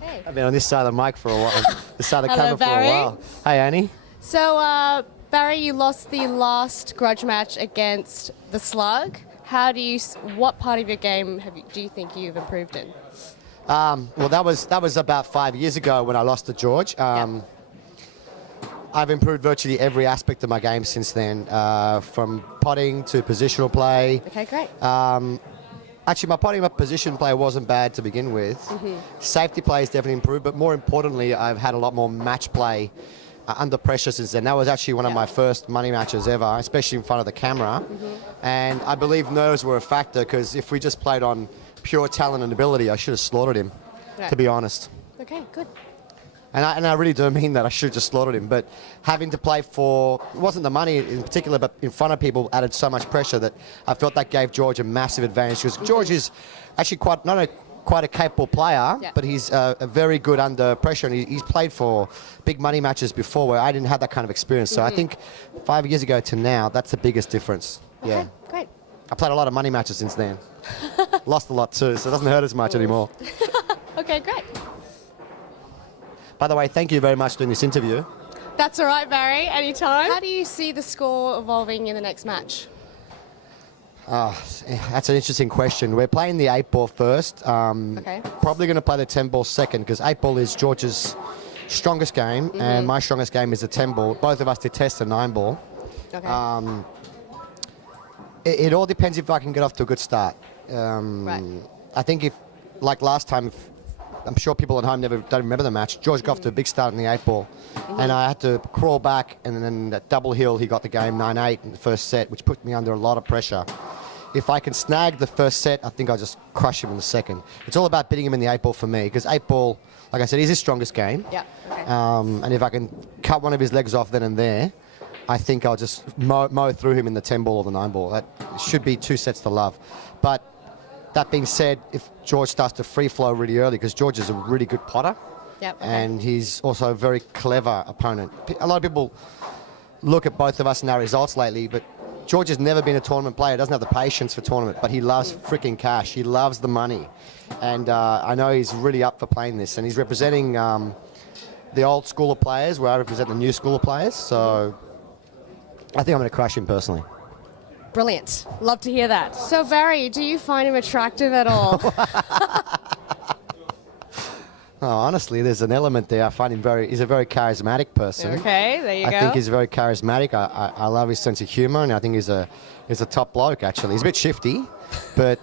Hey. I've been on this side of the mic for a while, this side of the Hello, camera for a Barry. while. Hey, Annie. So, Barry, you lost the last grudge match against the Slug. What part of your game do you think you've improved in? Well, that was about 5 years ago when I lost to George. I've improved virtually every aspect of my game since then, from potting to positional play. Okay, great. Actually, my potting up position play wasn't bad to begin with. Safety play has definitely improved, but more importantly, I've had a lot more match play under pressure since then. That was actually one of my first money matches ever, especially in front of the camera. And I believe nerves were a factor, because if we just played on pure talent and ability, I should have slaughtered him, to be honest. Okay, good. And I really do mean that. I should have just slaughtered him. But having to play for, it wasn't the money in particular, but in front of people added so much pressure that I felt that gave George a massive advantage. Because George is actually quite a capable player, but he's very good under pressure. And he's played for big money matches before where I didn't have that kind of experience. So I think 5 years ago to now, that's the biggest difference. Okay, great. I played a lot of money matches since then. Lost a lot too, so it doesn't hurt as much anymore. Okay, great. By the way, thank you very much for doing this interview. That's all right, Barry. Anytime. How do you see the score evolving in the next match? That's an interesting question. We're playing the 8-ball first. Probably going to play the 10-ball second, because 8-ball is George's strongest game, and my strongest game is the 10-ball. Both of us detest the 9-ball. Okay. It all depends if I can get off to a good start. Right. I think if, like last time, I'm sure people at home don't remember the match. George got off to a big start in the 8-ball, and I had to crawl back, and then that double hill, he got the game 9-8 in the first set, which put me under a lot of pressure. If I can snag the first set, I think I'll just crush him in the second. It's all about beating him in the 8-ball for me, because 8-ball, like I said, is his strongest game. Yeah. Okay. And if I can cut one of his legs off then and there, I think I'll just mow through him in the 10-ball or the 9-ball. That should be 2 sets to love. But that being said, if George starts to free flow really early, because George is a really good potter, and he's also a very clever opponent. A lot of people look at both of us and our results lately, but George has never been a tournament player, doesn't have the patience for tournament, but he loves freaking cash. He loves the money. And I know he's really up for playing this, and he's representing the old school of players, where I represent the new school of players. So I think I'm going to crush him personally. Brilliant. Love to hear that. So, Barry, do you find him attractive at all? Honestly, there's an element there. I find him he's a very charismatic person. Okay, there you go. I think he's very charismatic. I love his sense of humor, and I think he's a top bloke, actually. He's a bit shifty, but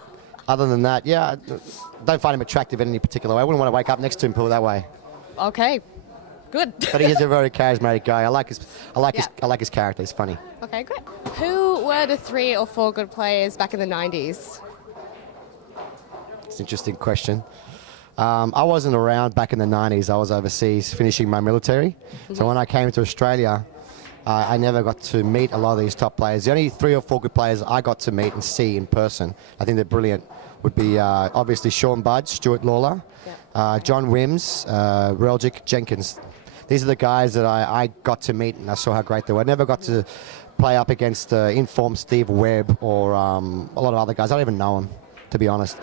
other than that, yeah, I don't find him attractive in any particular way. I wouldn't want to wake up next to him, put it that way. Okay, good. But he is a very charismatic guy. I like his character. He's funny. Okay, great. Who were the 3 or 4 good players back in the 90s? It's an interesting question. I wasn't around back in the 90s. I was overseas finishing my military. So when I came to Australia, I never got to meet a lot of these top players. The only 3 or 4 good players I got to meet and see in person, I think they're brilliant, would be obviously Sean Budge, Stuart Lawler, John Wims, Relgic, Jenkins. These are the guys that I got to meet, and I saw how great they were. I never got to play up against informed Steve Webb or a lot of other guys. I don't even know them, to be honest.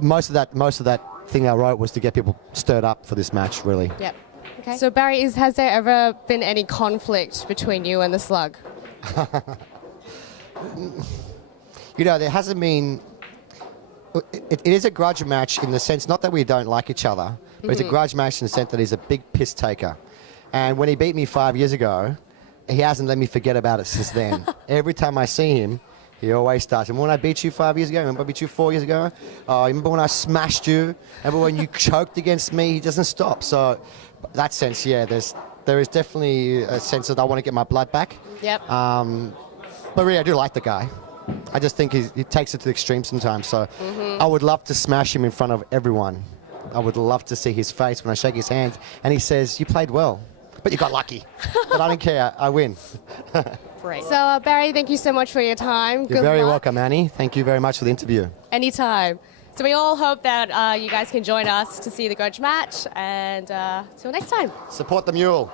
Most of that thing I wrote was to get people stirred up for this match, really. Yep. Okay. So, Barry, has there ever been any conflict between you and the Slug? There hasn't been. It is a grudge match in the sense, not that we don't like each other, but it's a grudge match in the sense that he's a big piss taker. And when he beat me 5 years ago, he hasn't let me forget about it since then. Every time I see him, he always starts. And when I beat you 5 years ago, remember I beat you 4 years ago? Remember when I smashed you? Remember when you choked against me? He doesn't stop. So that sense, yeah, there is definitely a sense that I want to get my blood back. Yep. But really, I do like the guy. I just think he takes it to the extreme sometimes. So I would love to smash him in front of everyone. I would love to see his face when I shake his hand and he says, "You played well, but you got lucky." But I don't care. I win. Great. So, Barry, thank you so much for your time. You're very welcome, Annie. Thank you very much for the interview. Anytime. So we all hope that you guys can join us to see the grudge match. And till next time. Support the Mule.